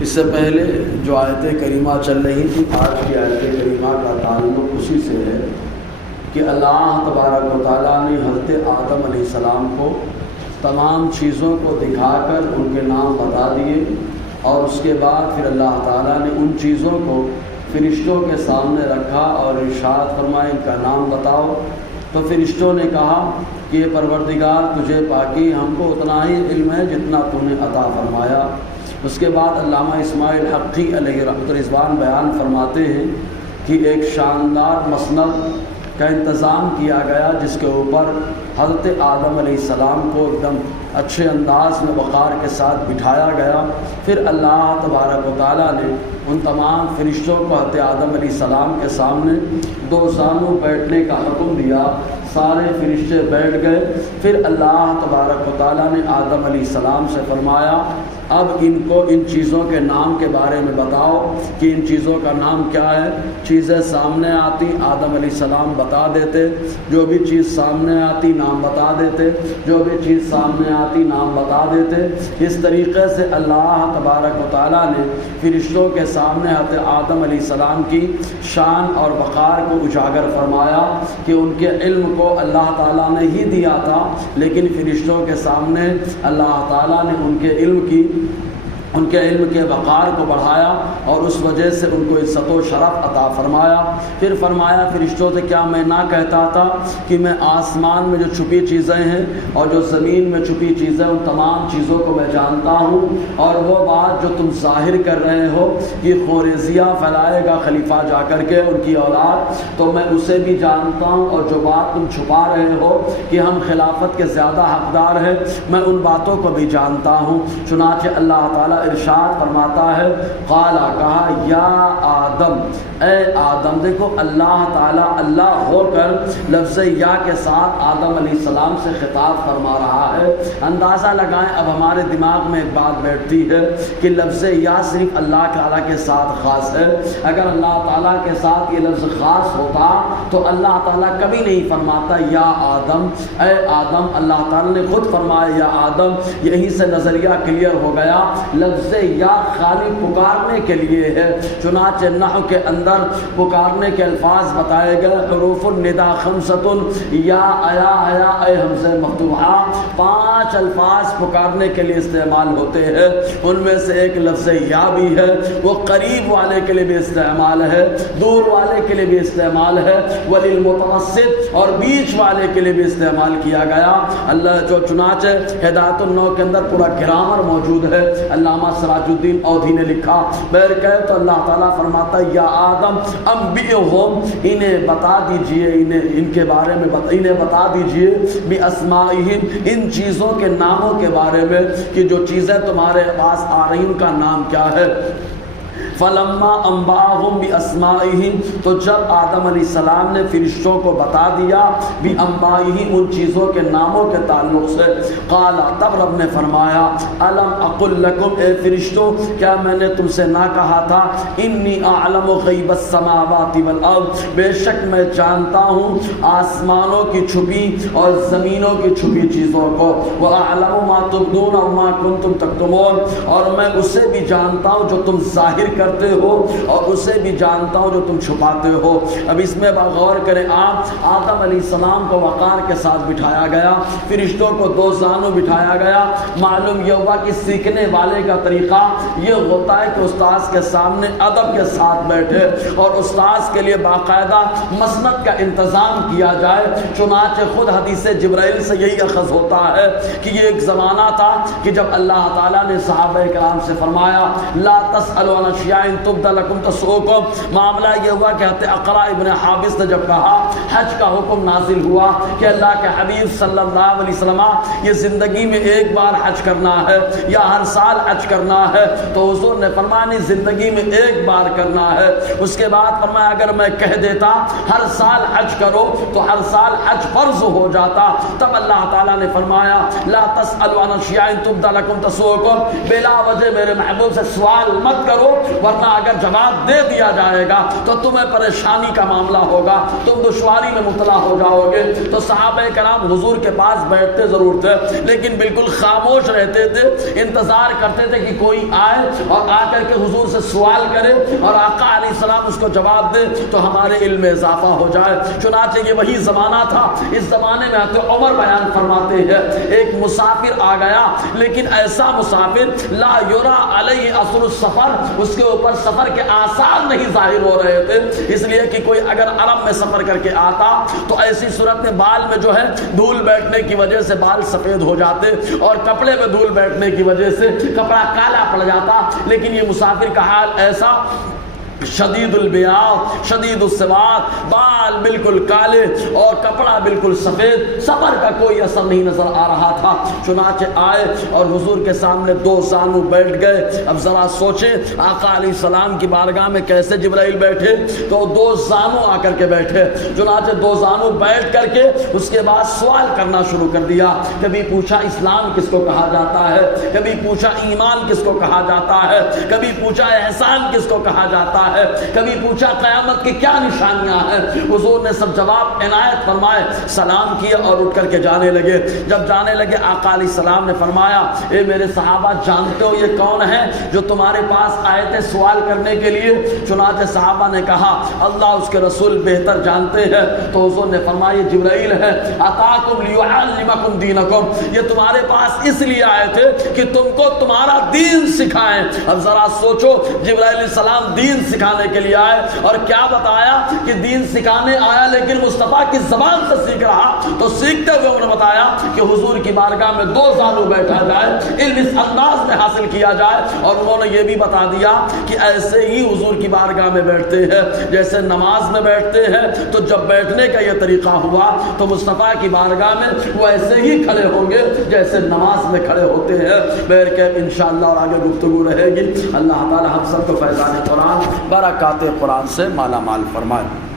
اس سے پہلے جو آیت کریمہ چل رہی تھی، آج کی آیت کریمہ کا تعلق اسی سے ہے کہ اللہ تبارک و تعالیٰ نے حضرت آدم علیہ السلام کو تمام چیزوں کو دکھا کر ان کے نام بتا دیے، اور اس کے بعد پھر اللہ تعالیٰ نے ان چیزوں کو فرشتوں کے سامنے رکھا اور ارشاد فرمایا ان کا نام بتاؤ۔ تو فرشتوں نے کہا کہ یہ پروردگار تجھے پاکی، ہم کو اتنا ہی علم ہے جتنا تو نے عطا فرمایا۔ اس کے بعد علامہ اسماعیل حقی علیہ رحمۃ الرضوان بیان فرماتے ہیں کہ ایک شاندار مسند کا انتظام کیا گیا جس کے اوپر حضرت آدم علیہ السلام کو ایک دم اچھے انداز میں وقار کے ساتھ بٹھایا گیا۔ پھر اللہ تبارک و تعالیٰ نے ان تمام فرشتوں کو حضرت آدم علیہ السلام کے سامنے دو زانوں بیٹھنے کا حکم دیا۔ سارے فرشتے بیٹھ گئے۔ پھر اللہ تبارک و تعالیٰ نے آدم علیہ السلام سے فرمایا اب ان کو ان چیزوں کے نام کے بارے میں بتاؤ کہ ان چیزوں کا نام کیا ہے۔ چیزیں سامنے آتی آدم علیہ السلام بتا دیتے، جو بھی چیز سامنے آتی نام بتا دیتے، جو بھی چیز سامنے آتی نام بتا دیتے۔ اس طریقے سے اللہ تبارک و تعالیٰ نے فرشتوں کے سامنے حضرت آدم علیہ السلام کی شان اور وقار کو اجاگر فرمایا کہ ان کے علم کو اللہ تعالیٰ نے ہی دیا تھا، لیکن فرشتوں کے سامنے اللہ تعالیٰ نے ان کے علم کے وقار کو بڑھایا اور اس وجہ سے ان کو عزت و شرف عطا فرمایا۔ پھر فرمایا فرشتوں سے کیا میں نہ کہتا تھا کہ میں آسمان میں جو چھپی چیزیں ہیں اور جو زمین میں چھپی چیزیں ان تمام چیزوں کو میں جانتا ہوں، اور وہ بات جو تم ظاہر کر رہے ہو کہ خوریزیہ پھیلائے گا خلیفہ جا کر کے ان کی اولاد، تو میں اسے بھی جانتا ہوں، اور جو بات تم چھپا رہے ہو کہ ہم خلافت کے زیادہ حقدار ہیں، میں ان باتوں کو بھی جانتا ہوں۔ چنانچہ اللہ تعالیٰ ارشاد فرماتا ہے قالا کہا یا آدم، اے آدم۔ دیکھو اللہ تعالیٰ اللہ ہو کر لفظ یا کے ساتھ آدم علیہ السلام سے خطاب فرما رہا ہے۔ اندازہ لگائیں اب ہمارے دماغ میں ایک بات بیٹھتی ہے کہ لفظ یا صرف اللہ تعالیٰ کے ساتھ خاص ہے۔ اگر اللہ تعالیٰ کے ساتھ یہ لفظ خاص ہوتا تو اللہ تعالیٰ کبھی نہیں فرماتا یا آدم، اے آدم۔ اللہ تعالیٰ نے خود فرمایا یا آدم۔ یہیں سے نظریہ کلیئر ہو گیا، لفظ یا خالی پکارنے کے لیے ہے۔ چنانچہ نحو کے اندر پکارنے کے الفاظ بتائے گئے، حروف الندا خمسۃ، یا ایا ایا اے حمزہ مفتوحہ، 5 الفاظ پکارنے کے لیے استعمال ہوتے ہیں۔ ان میں سے ایک لفظ یا بھی ہے، وہ قریب والے کے لیے بھی استعمال ہے، دور والے کے لیے بھی استعمال ہے، وللمتوسط اور بیچ والے کے لیے بھی استعمال کیا گیا۔ اللہ جو چنانچہ ہدایت النو کے اندر پورا گرامر موجود ہے، علامہ سراج الدین اودھی نے لکھا۔ بہر کہے تو اللہ تعالیٰ فرماتا یا آدم انبئہم، انہیں بتا دیجئے، ان کے بارے میں انہیں بتا دیجئے باسمائہم، ان چیزوں کے ناموں کے بارے میں کہ جو چیزیں تمہارے پاس آ رہی ان کا نام کیا ہے۔ فلما انباہم باسمائہم، تو جب آدم علیہ السلام نے فرشتوں کو بتا دیا بانبائہم، ان چیزوں کے ناموں کے تعلق سے، قال، تب رب نے فرمایا الم اقل لکم، اے فرشتوں کیا میں نے تم سے نہ کہا تھا انی اعلم غیب السماوات والارض، بے شک میں جانتا ہوں آسمانوں کی چھپی اور زمینوں کی چھپی چیزوں کو، واعلم ما تبدون وما کنتم تکتمون، اور میں اسے بھی جانتا ہوں جو تم ظاہر کرتے ہو اور اسے بھی جانتا ہوں جو تم چھپاتے ہو۔ اب اس میں غور کریں، آپ آدم علیہ السلام کو وقار کے ساتھ بٹھایا گیا، فرشتوں کو 2 زانوں بٹھایا گیا۔ معلوم یہ ہوا کہ سیکھنے والے کا طریقہ یہ ہوتا ہے کہ استاذ کے سامنے ادب کے ساتھ بیٹھے اور استاذ کے لیے باقاعدہ مسند کا انتظام کیا جائے۔ چنانچہ خود حدیث جبرائیل سے یہی اخذ ہوتا ہے کہ یہ ایک زمانہ تھا کہ جب اللہ تعالیٰ نے صحابہ کرام سے فرمایا لا تسألوا عن اشیاء تبد لکم تسؤکم، معاملہ یہ ہوا کہ حضرت اقرا ابن حابس نے جب کہا، حج کا حکم نازل ہوا کہ اللہ کے حبیب صلی اللہ علیہ وسلم یہ زندگی میں ایک بار حج کرنا ہے یا ہر سال حج کرنا ہے، تو حضور نے فرمایا نہیں، زندگی میں ایک بار کرنا ہے۔ اس کے بعد فرمایا اگر میں کہہ دیتا ہر سال حج کرو تو ہر سال حج فرض ہو جاتا، تب اللہ تعالیٰ نے فرمایا لا تسألوا عن اشیاء تبد لکم تسؤکم، بلا وجہ میرے محبوب سے سوال مت کرو ورنہ اگر جواب دے دیا جائے گا تو تمہیں پریشانی کا معاملہ ہوگا، تم دشواری میں مبتلا ہو جاؤ گے۔ تو صحابہ کرام حضور کے پاس بیٹھتے ضرور تھے لیکن بالکل خاموش رہتے تھے، انتظار کرتے تھے کہ کوئی آئے اور آ کر کے حضور سے سوال کرے اور آقا علیہ السلام اس کو جواب دے تو ہمارے علم میں اضافہ ہو جائے۔ چنانچہ یہ وہی زمانہ تھا، اس زمانے میں حضرت عمر بیان فرماتے ہیں ایک مسافر آ گیا، لیکن ایسا مسافر لا یرا علیہ اثر السفر، اس کے اوپر سفر کے آثار نہیں ظاہر ہو رہے تھے، اس لیے کہ کوئی اگر عرب میں سفر کر کے آتا تو ایسی صورت میں بال میں جو ہے دھول بیٹھنے کی وجہ سے بال سفید ہو جاتے اور کپڑے میں دھول بیٹھنے کی وجہ سے کپڑا کالا پڑ جاتا، لیکن یہ مسافر کا حال ایسا شدید البیاض شدید السواد، بال بالکل کالے اور کپڑا بالکل سفید، سفر کا کوئی اثر نہیں نظر آ رہا تھا۔ چنانچہ آئے اور حضور کے سامنے دو زانو بیٹھ گئے۔ اب ذرا سوچیں آقا علیہ السلام کی بارگاہ میں کیسے جبرائیل بیٹھے، تو دو زانو آ کر کے بیٹھے۔ چنانچہ دو زانو بیٹھ کر کے اس کے بعد سوال کرنا شروع کر دیا، کبھی پوچھا اسلام کس کو کہا جاتا ہے، کبھی پوچھا ایمان کس کو کہا جاتا ہے، کبھی پوچھا احسان کس کو کہا جاتا ہے، کبھی پوچھا قیامت کی کیا نشانیاں ہیں۔ حضور نے سب جواب عنایت فرمائے، سلام کیا اور اٹھ کر کے جانے لگے۔ جب جانے لگے آقا علیہ السلام نے فرمایا اے میرے صحابہ جانتے ہو یہ کون ہے جو تمہارے پاس آئے تھے سوال کرنے کے لیے؟ چنانچہ صحابہ نے کہا اللہ اس کے رسول بہتر جانتے ہیں۔ تو حضور نے فرمایا یہ جبرائیل ہے، اتاکم لیعلمکم دینکم، یہ تمہارے پاس اس لیے آئے تھے کہ تم کو تمہارا دین سکھائیں۔ اب ذرا سوچو جبرائیل علیہ السلام دین سکھانے کے لیے آئے اور کیا بتایا کہ دین سکھانے آیا لیکن مصطفیٰ کی زبان سے سیکھ رہا۔ تو سیکھتے ہوئے انہوں نے بتایا کہ حضور کی بارگاہ میں دو زانو بیٹھا جائے، علم اس انداز میں حاصل کیا جائے، اور انہوں نے یہ بھی بتا دیا کہ ایسے ہی حضور کی بارگاہ میں بیٹھتے ہیں جیسے نماز میں بیٹھتے ہیں۔ تو جب بیٹھنے کا یہ طریقہ ہوا تو مصطفیٰ کی بارگاہ میں وہ ایسے ہی کھڑے ہوں گے جیسے نماز میں کھڑے ہوتے ہیں۔ بہرکیف انشاءاللہ اور آگے گفتگو رہے گی۔ اللہ تعالی ہم سب کو فیضان قرآن برکات قرآن سے مالا مال فرمائے۔